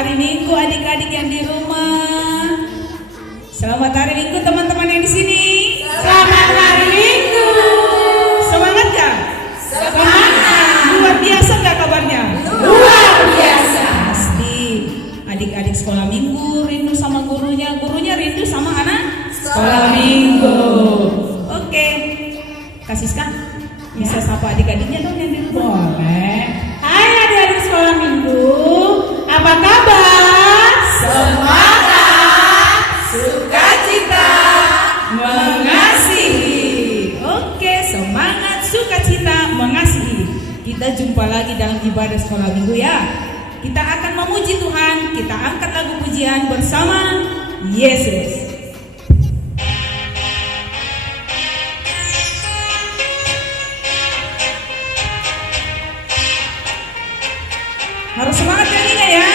hari Minggu adik-adik yang di rumah. Selamat hari Minggu teman-teman yang di sini. Selamat hari Minggu. Semangat gak? Semangat. Luar biasa gak kabarnya? Luar biasa. Pasti adik-adik sekolah minggu rindu sama gurunya, gurunya rindu sama anak sekolah minggu. Oke, Kak Siska bisa sapa adik-adiknya dong yang di rumah. Boleh. Hai adik-adik sekolah minggu, apa kabar? Semangat, sukacita, mengasihi. Oke, semangat, sukacita, mengasihi. Kita jumpa lagi dalam ibadah sekolah minggu ya. Kita akan memuji Tuhan. Kita angkat lagu pujian bersama Yesus. Harus semangat nyanyinya ya.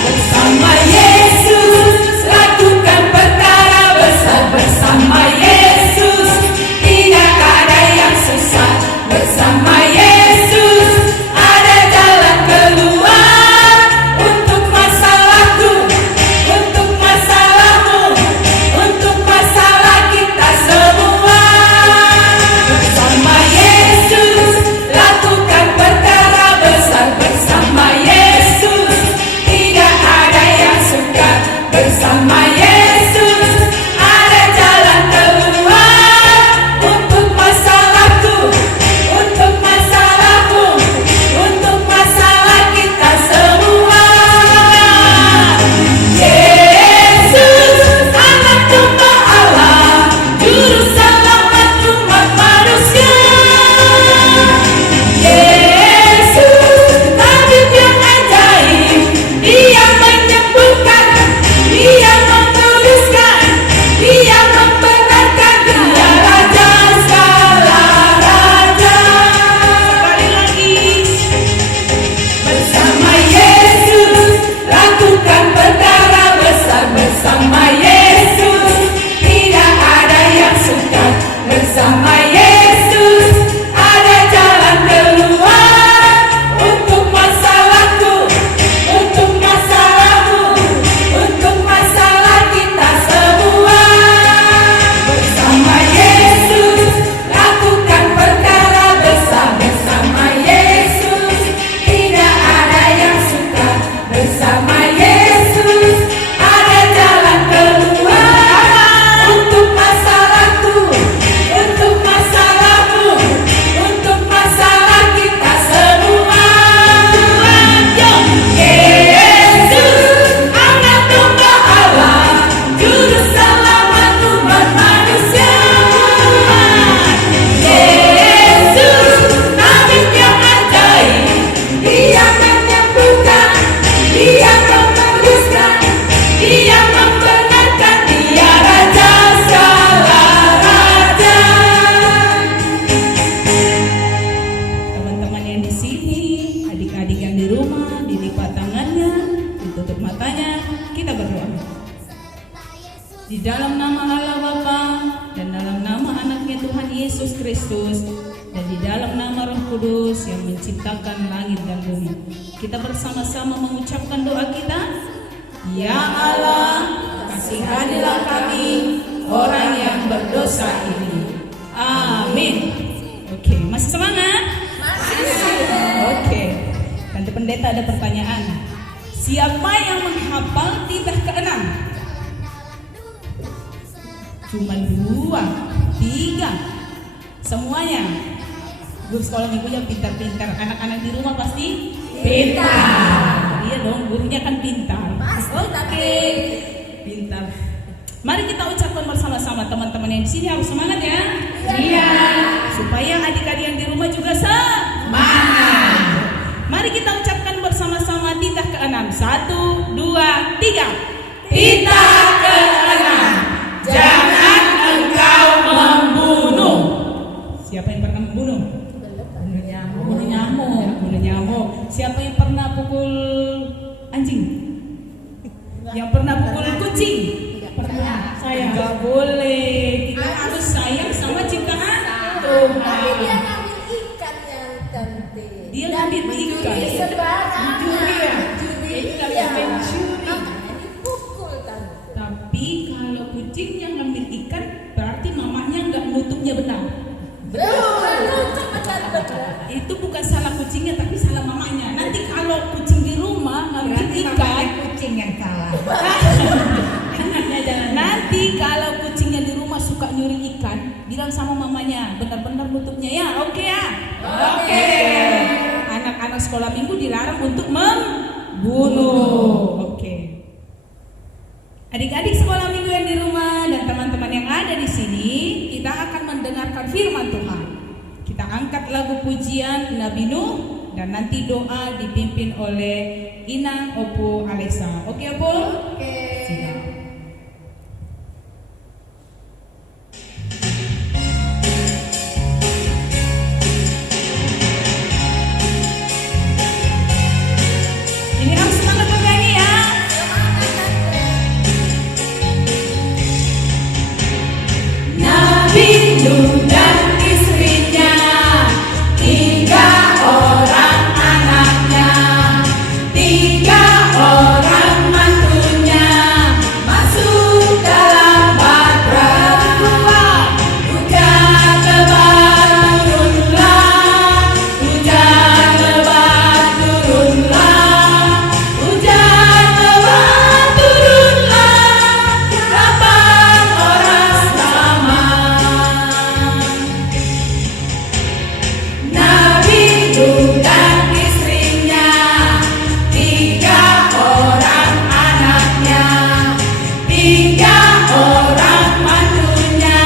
Bersama Yesus, lakukan perkara besar bersama Yesus. Tidak ada yang susah bersama Yesus. Ada jalan keluar untuk masalahku, untuk masalahmu, untuk masalah kita semua. Bersama Yesus, lakukan perkara besar bersama Yesus. Tidak ada yang suka bersama Yesus. Ada jalan keluar untuk masalahku, untuk masalahmu, untuk masalah kita semua. Yesus, Anak Domba Allah, Juru Selamat umat manusia. Yesus, Tabib yang ajaib, Dia menyembuhkan, Dia meluruskan, Dia membenarkan, Dia Raja segala raja. Sekali lagi. Bersama Yesus, lakukan perkara besar bersama Yesus. Tidak ada yang suka bersama Yesus. Ada jalan keluar untuk masalahku, untuk masalahmu, untuk masalah kita semua. Bersama Yesus, lakukan perkara besar bersama Yesus. Tidak ada yang suka bersama Yesus. Ada jalan keluar untuk masalahku, untuk masalahmu, untuk masalah kita semua. Yesus, Anak Domba Allah, Juru Selamat umat manusia. Yesus, Tabib yang ajaib, Dia menyembuhkan, Dia meluruskan, Dia membenarkan, Dia Raja segala raja. Teman-teman yang di sini, adik-adik yang di rumah, dilipat tangannya, ditutup matanya, kita berdoa. Di dalam nama Allah Bapa dan dalam nama anaknya Tuhan Yesus Kristus dan di dalam nama Roh Kudus yang menciptakan langit dan bumi, kita bersama-sama mengucapkan doa kita. Ya Allah, kasihanilah kami orang yang berdosa ini. Amin. Oke, masih semangat? Oke, Tante Pendeta ada pertanyaan. Siapa yang menghafal Titah ke-6? Cuma 2, 3. Semuanya. Guru sekolah minggu yang pintar-pintar. Anak-anak di rumah pasti pintar. Iya dong, gurunya kan pintar. Oke, pintar. Mari kita ucapkan bersama-sama, teman-teman yang di sini harus semangat ya. Iya. Supaya adik-adik yang di rumah juga semangat. Mari kita ucapkan bersama-sama Titah ke-6. 1, 2, 3. Titah ke-6. Jangan engkau membunuh. Siapa yang pernah membunuh? Bunuh nyamuk. Bunuh nyamuk. Yang pernah pukul kucing? Tidak pernah. Saya nggak boleh. Kita harus sayang sama ciptaan Tapi dia Tuhan. ngambil ikan yang cantik. Dia ngambil ikan. Mencuri sembarangan. Mencuri ya? Mencuri. Iya, Iya. mencuri. Makanya dipukul tante. Tapi kalau kucing yang ngambil ikan, berarti mamanya nggak nutupnya benar. Itu bukan salah kucingnya, tapi salah mamanya. Nanti kalau kucing di rumah ngambil ikan, kucing yang salah. anaknya jangan. Nanti kalau kucingnya di rumah suka nyuri ikan, bilang sama mamanya, benar-benar nutupnya ya, oke ya? Oke. Anak-anak sekolah minggu dilarang untuk membunuh. Oke. Adik-adik sekolah minggu yang di rumah dan teman-teman yang ada di sini, kita akan mendengarkan firman Tuhan. Kita angkat lagu pujian Nabi Nuh dan nanti doa dipimpin oleh Inang Opo Alesa. Oke, Opo? Oke. Siap. Ini harus semangat bernyanyi ya. Nabi Nuh dan istrinya, 3 orang anaknya, 3 orang mantunya, masuk dalam bahtera. Hujan lebat turunlah, hujan lebat turunlah, hujan lebat turunlah, 8 orang selamat. Nabi Nuh dan istrinya, 3 orang anaknya, 3 orang mantunya,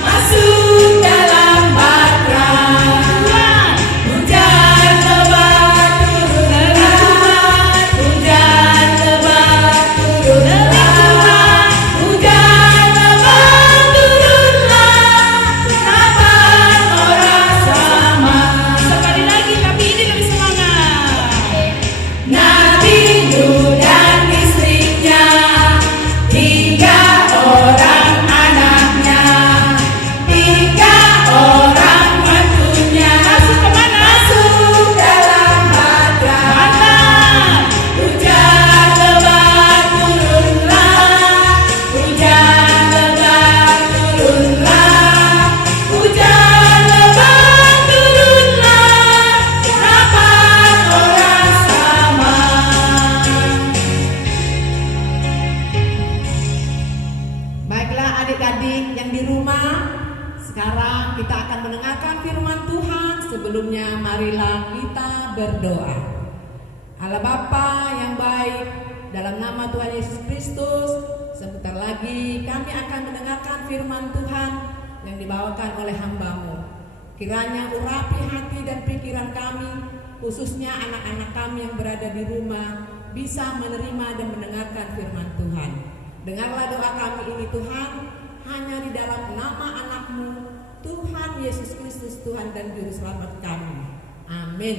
masuk dalam bahtera. Hujan lebat turunlah, hujan lebat turunlah, hujan lebat turunlah, 8 orang selamat. Sekali lagi, tapi ini lebih semangat. Nabi Nuh dan istrinya, 3 orang anaknya, 3 orang mantunya, Masuk kemana? masuk dalam bahtera. Mantap. Hujan lebat turunlah, hujan lebat turunlah, hujan lebat turunlah, 8 orang selamat. Baiklah adik-adik yang di rumah, sekarang kita akan mendengarkan firman Tuhan. Sebelumnya marilah kita berdoa. Allah Bapa yang baik, dalam nama Tuhan Yesus Kristus, sebentar lagi kami akan mendengarkan firman Tuhan yang dibawakan oleh hamba-Mu. Kiranya urapi hati dan pikiran kami, khususnya anak-anak kami yang berada di rumah, bisa menerima dan mendengarkan firman Tuhan. Dengarlah doa kami ini Tuhan, hanya di dalam nama anak-Mu, Tuhan Yesus Kristus, Tuhan dan Juru Selamat kami. Amin.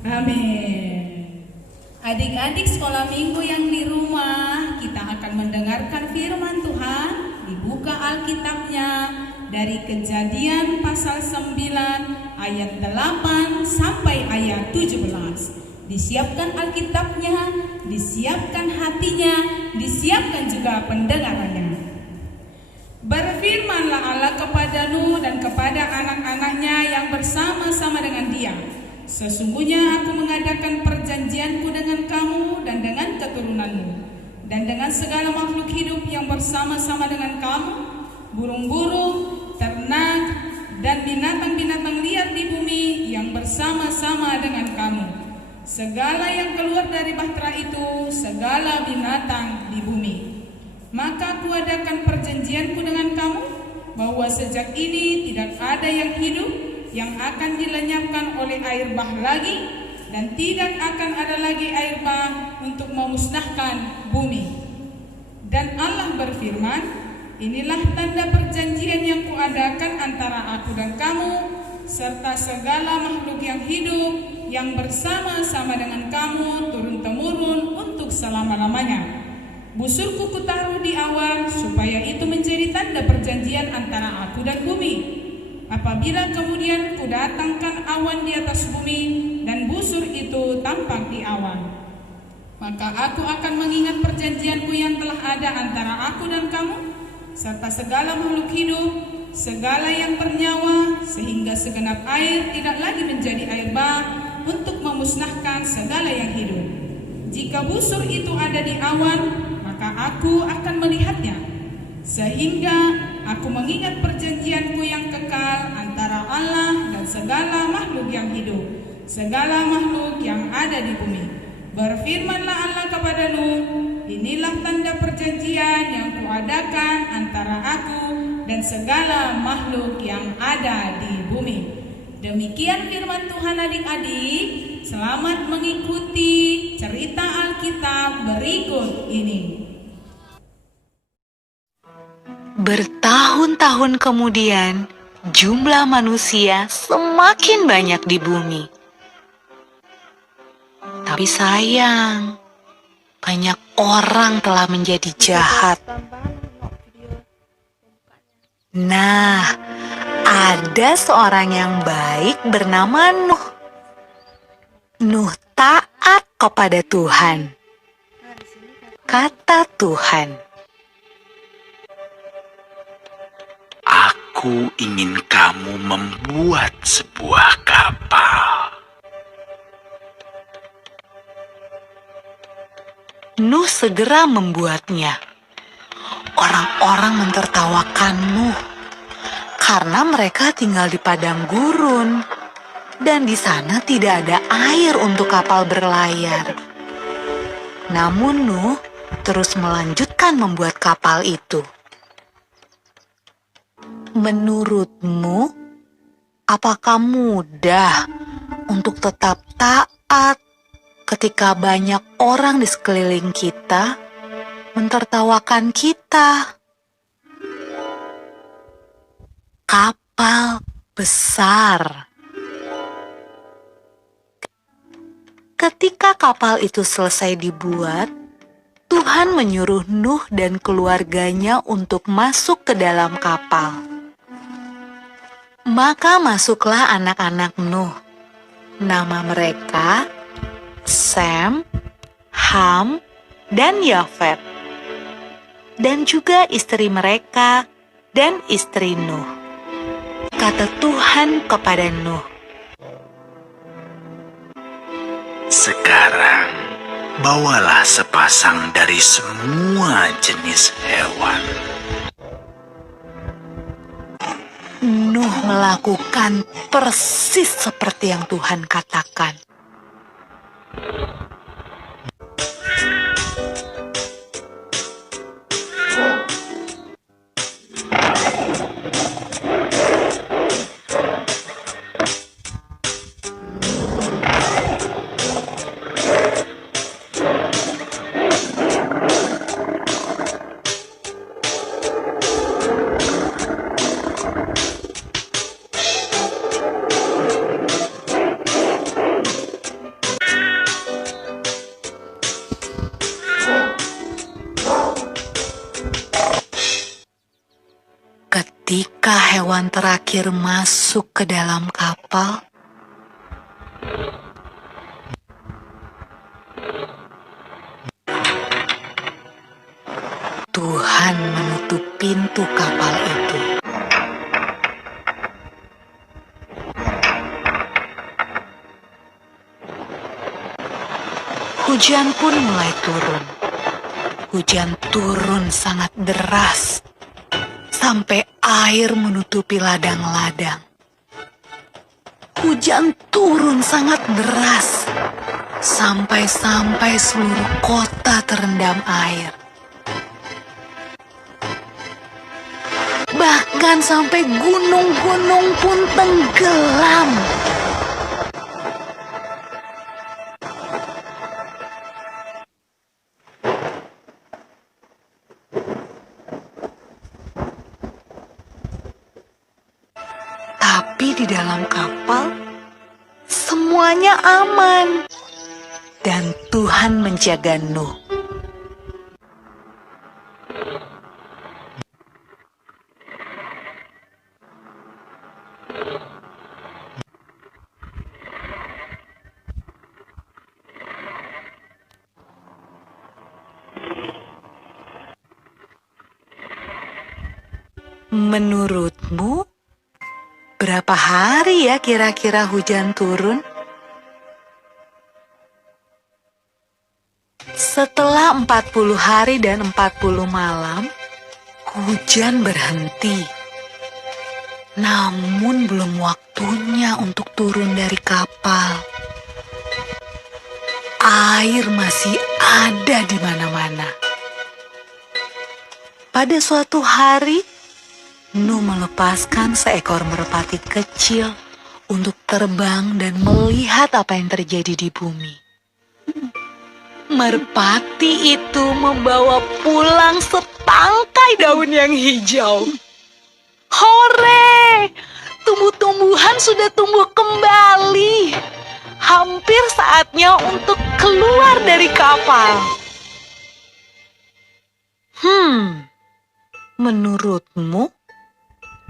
Amin. Adik-adik sekolah minggu yang di rumah, kita akan mendengarkan firman Tuhan. Dibuka Alkitabnya dari Kejadian pasal 9 ayat 8 sampai ayat 17. Disiapkan Alkitabnya, disiapkan hatinya, disiapkan juga pendengarannya. Berfirmanlah Allah kepada Nuh dan kepada anak-anaknya yang bersama-sama dengan dia. Sesungguhnya aku mengadakan perjanjianku dengan kamu dan dengan keturunanmu, dan dengan segala makhluk hidup yang bersama-sama dengan kamu, burung-burung, ternak, dan binatang-binatang liar di bumi yang bersama-sama dengan kamu. Segala yang keluar dari bahtera itu, segala binatang di bumi. Maka kuadakan perjanjianku dengan kamu, bahwa sejak ini tidak ada yang hidup yang akan dilenyapkan oleh air bah lagi, dan tidak akan ada lagi air bah untuk memusnahkan bumi. Dan Allah berfirman, inilah tanda perjanjian yang kuadakan antara aku dan kamu, serta segala makhluk yang hidup yang bersama-sama dengan kamu turun-temurun untuk selama-lamanya. Busurku kutaruh di awan, supaya itu menjadi tanda perjanjian antara aku dan bumi. Apabila kemudian kudatangkan awan di atas bumi, dan busur itu tampak di awan, maka aku akan mengingat perjanjianku yang telah ada antara aku dan kamu, serta segala makhluk hidup, segala yang bernyawa, sehingga segenap air tidak lagi menjadi air bah, untuk memusnahkan segala yang hidup. Jika busur itu ada di awan, maka aku akan melihatnya, sehingga aku mengingat perjanjianku yang kekal antara Allah dan segala makhluk yang hidup, segala makhluk yang ada di bumi. Berfirmanlah Allah kepada Nuh, inilah tanda perjanjian yang kuadakan antara aku dan segala makhluk yang ada di bumi. Demikian firman Tuhan adik-adik. Selamat mengikuti cerita Alkitab berikut ini. Bertahun-tahun kemudian, jumlah manusia semakin banyak di bumi. Tapi sayang, banyak orang telah menjadi jahat. Nah, ada seorang yang baik bernama Nuh. Nuh taat kepada Tuhan. Kata Tuhan, Aku ingin kamu membuat sebuah kapal. Nuh segera membuatnya. Orang-orang mentertawakan Nuh karena mereka tinggal di padang gurun dan di sana tidak ada air untuk kapal berlayar. Namun Nuh terus melanjutkan membuat kapal itu. Menurutmu, apakah mudah untuk tetap taat ketika banyak orang di sekeliling kita mentertawakan kita? Kapal besar. Ketika kapal itu selesai dibuat, Tuhan menyuruh Nuh dan keluarganya untuk masuk ke dalam kapal. Maka masuklah anak-anak Nuh. Nama mereka Sem, Ham, dan Yafet. Dan juga istri mereka dan istri Nuh. Kata Tuhan kepada Nuh, Sekarang, bawalah sepasang dari semua jenis hewan. Nuh melakukan persis seperti yang Tuhan katakan. Ketika hewan terakhir masuk ke dalam kapal, Tuhan menutup pintu kapal itu. Hujan pun mulai turun. Hujan turun sangat deras, sampai air menutupi ladang-ladang. Hujan turun sangat deras, sampai seluruh kota terendam air. Bahkan sampai gunung-gunung pun tenggelam. Tapi di dalam kapal, semuanya aman. Dan Tuhan menjaga Nuh. Menurutmu, berapa hari ya kira-kira hujan turun? Setelah 40 hari dan 40 malam, hujan berhenti. Namun belum waktunya untuk turun dari kapal. Air masih ada di mana-mana. Pada suatu hari, Nuh melepaskan seekor merpati kecil untuk terbang dan melihat apa yang terjadi di bumi. Merpati itu membawa pulang setangkai daun yang hijau. Hore! Tumbuh-tumbuhan sudah tumbuh kembali. Hampir saatnya untuk keluar dari kapal. Menurutmu,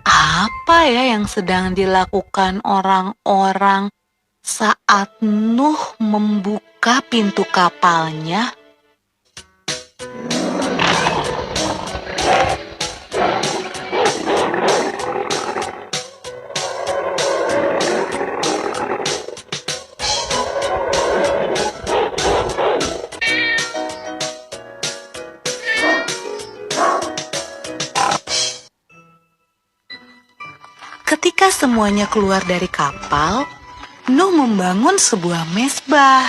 apa ya yang sedang dilakukan orang-orang saat Nuh membuka pintu kapalnya? Ketika semuanya keluar dari kapal, Nuh membangun sebuah mezbah.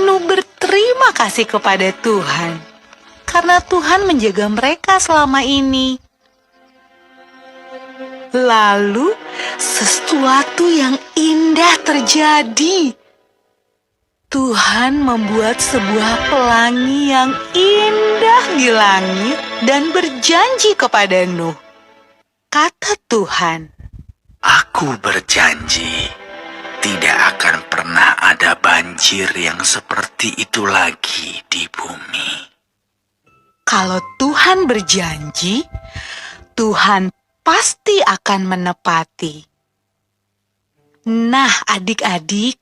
Nuh berterima kasih kepada Tuhan karena Tuhan menjaga mereka selama ini. Lalu sesuatu yang indah terjadi. Tuhan membuat sebuah pelangi yang indah di langit dan berjanji kepada Nuh. Kata Tuhan, Aku berjanji, tidak akan pernah ada banjir yang seperti itu lagi di bumi. kalau Tuhan berjanji, Tuhan pasti akan menepati. Nah, adik-adik,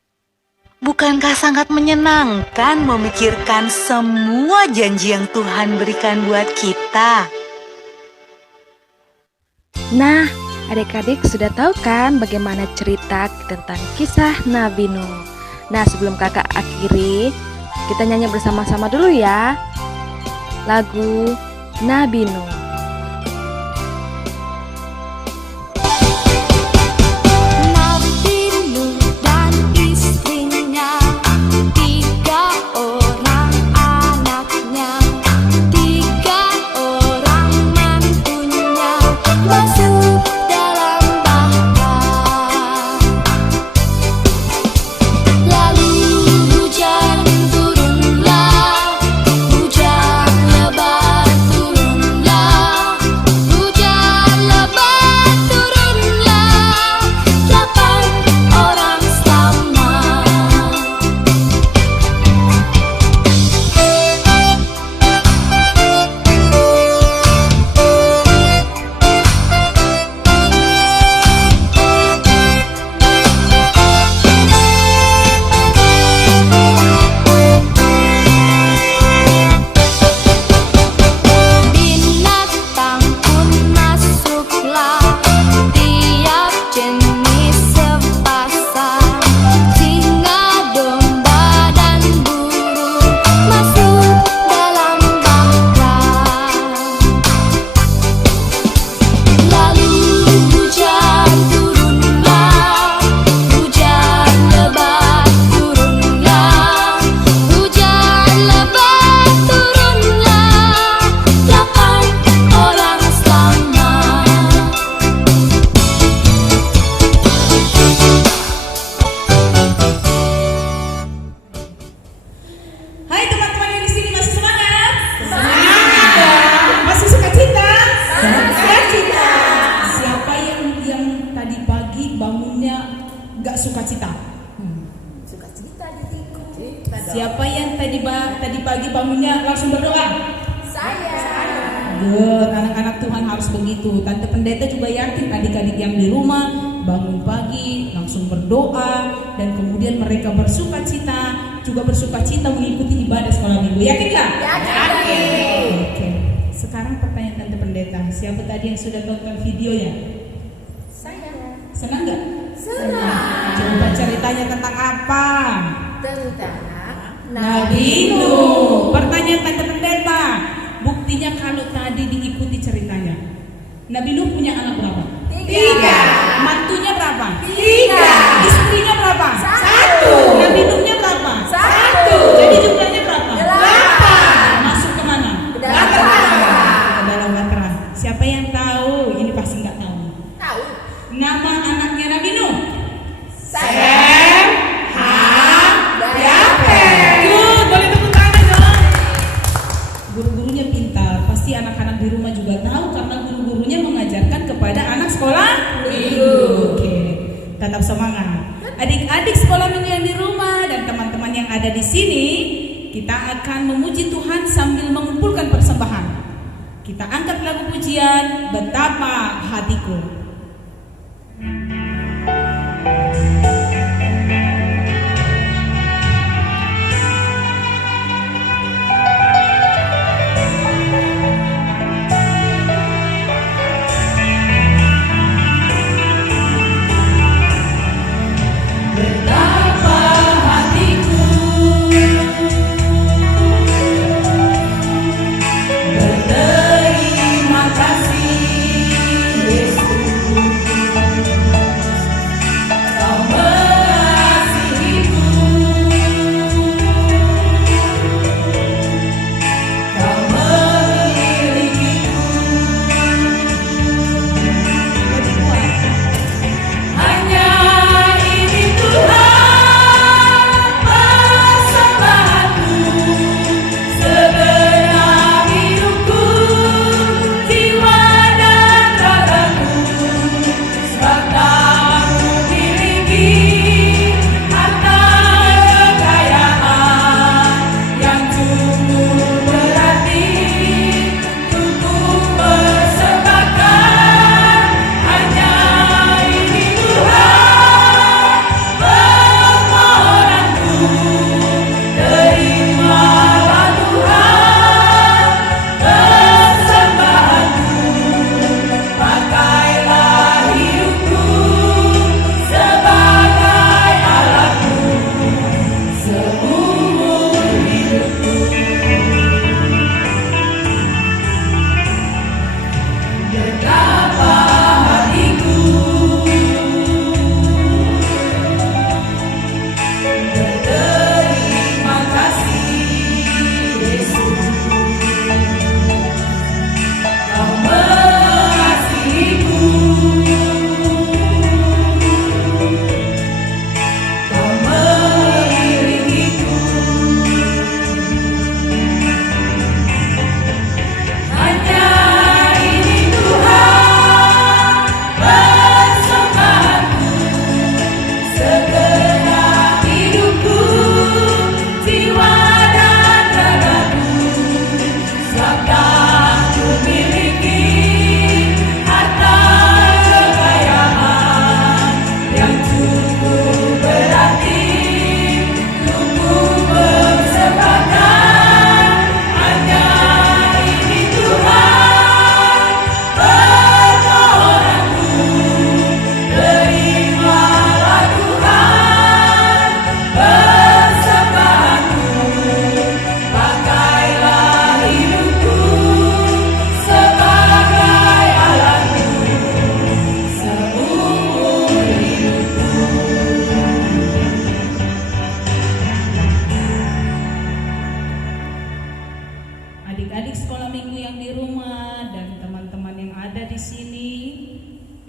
bukankah sangat menyenangkan memikirkan semua janji yang Tuhan berikan buat kita? Nah, adik-adik sudah tahu kan bagaimana cerita tentang kisah Nabi Nuh. Nah, sebelum kakak akhiri, kita nyanyi bersama-sama dulu ya. Lagu Nabi Nuh. Siapa yang tadi pagi bangunnya langsung berdoa? Saya. Good, anak-anak Tuhan harus begitu. Tante Pendeta juga yakin adik-adik yang di rumah bangun pagi langsung berdoa dan kemudian mereka bersukacita, juga bersukacita mengikuti ibadah sekolah minggu. Yakin nggak? Yakin. Oke. Sekarang pertanyaan Tante Pendeta, siapa Siapa tadi yang sudah tonton videonya? Saya. Senang nggak? Senang. Coba ceritanya tentang apa? Tentang Nabi Nuh. Pertanyaan tante pendeta. Buktinya kalau tadi diikuti ceritanya. Nabi Nuh punya anak berapa? 3. Mantunya berapa? 3. Istrinya berapa? 1. Nabi Nuhnya berapa? 1. Jadi jumlahnya berapa? 8. Masuk kemana? Ke dalam neraka. Ke dalam Batra. Siapa yang tahu? Ini pasti nggak tahu. Tahu. Nama anaknya Nabi Nuh? Sem, Ham, dan Yafet. Good, boleh tepuk tangan dong. Guru-gurunya pintar. Pasti anak-anak di rumah juga tahu karena guru-gurunya mengajarkan kepada anak sekolah minggu. Oke, tetap semangat. Adik-adik sekolah minggu yang di rumah dan teman-teman yang ada di sini, kita akan memuji Tuhan sambil mengumpulkan persembahan. Kita angkat lagu pujian Betapa Hatiku. Berterima kasih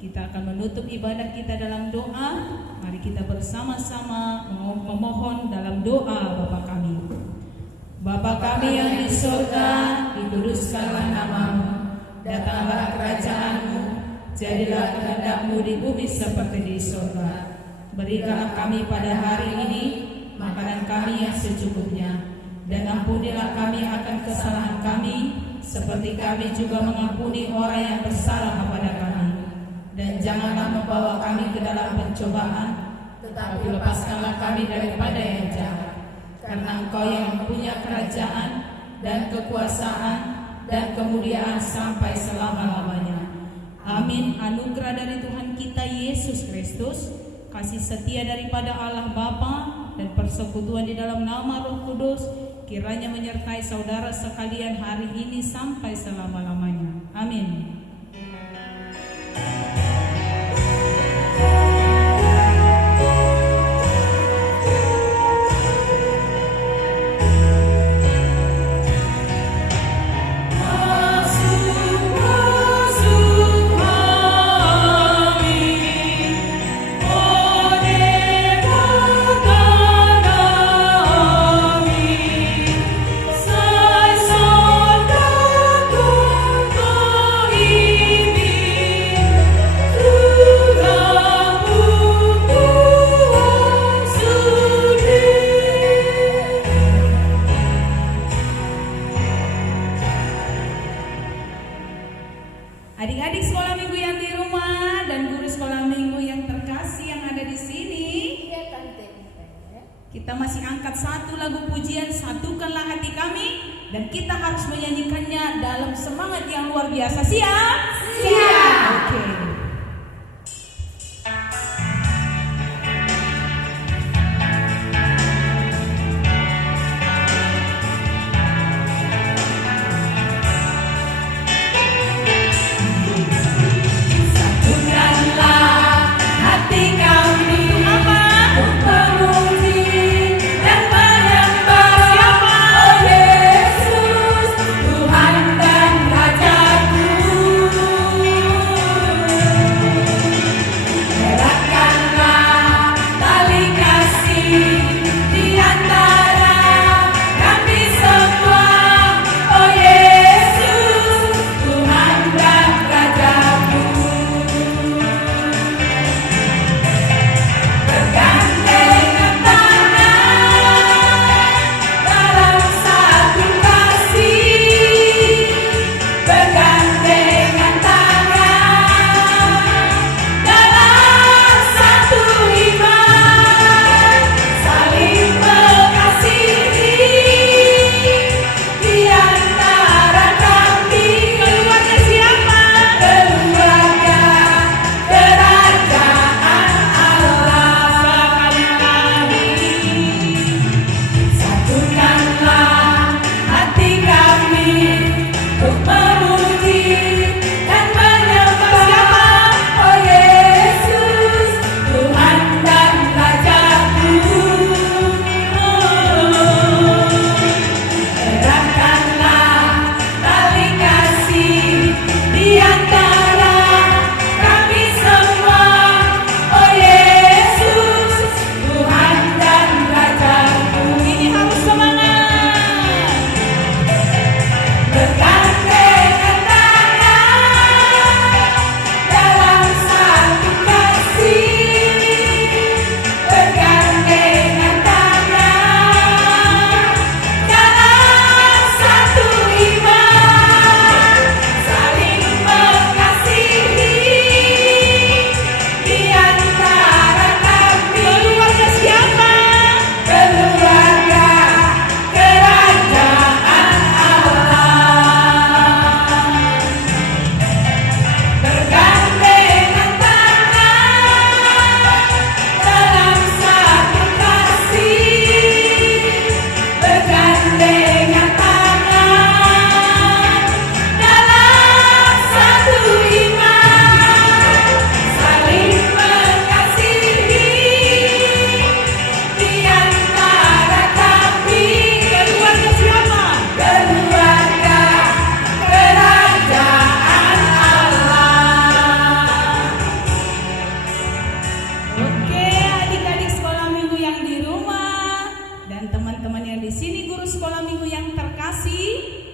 Kita akan menutup ibadah kita dalam doa. Mari kita bersama-sama memohon dalam doa Bapa kami. Bapa kami yang di surga, dikuduskanlah namamu. Datanglah kerajaanmu, jadilah kehendak-Mu di bumi seperti di surga. Berikanlah kami pada hari ini makanan kami yang secukupnya, dan ampunilah kami akan kesalahan kami, seperti kami juga mengampuni orang yang bersalah kepada kami. Dan janganlah membawa kami ke dalam pencobaan, tetapi lepaskanlah kami daripada yang jahat. Karena Engkau yang mempunyai kerajaan dan kekuasaan dan kemuliaan sampai selama-lamanya. Amin. Anugerah dari Tuhan kita Yesus Kristus, kasih setia daripada Allah Bapa, dan persekutuan di dalam nama Roh Kudus kiranya menyertai saudara sekalian hari ini sampai selama-lamanya. Amin. Adik-adik sekolah minggu yang di rumah dan guru sekolah minggu yang terkasih yang ada di sini, kita masih angkat satu lagu pujian, Satukanlah Hati Kami, dan kita harus menyanyikannya dalam semangat yang luar biasa. Siap? Siap. Oke.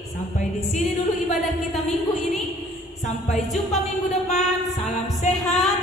Sampai di sini dulu ibadah kita minggu ini. Sampai jumpa minggu depan. Salam sehat.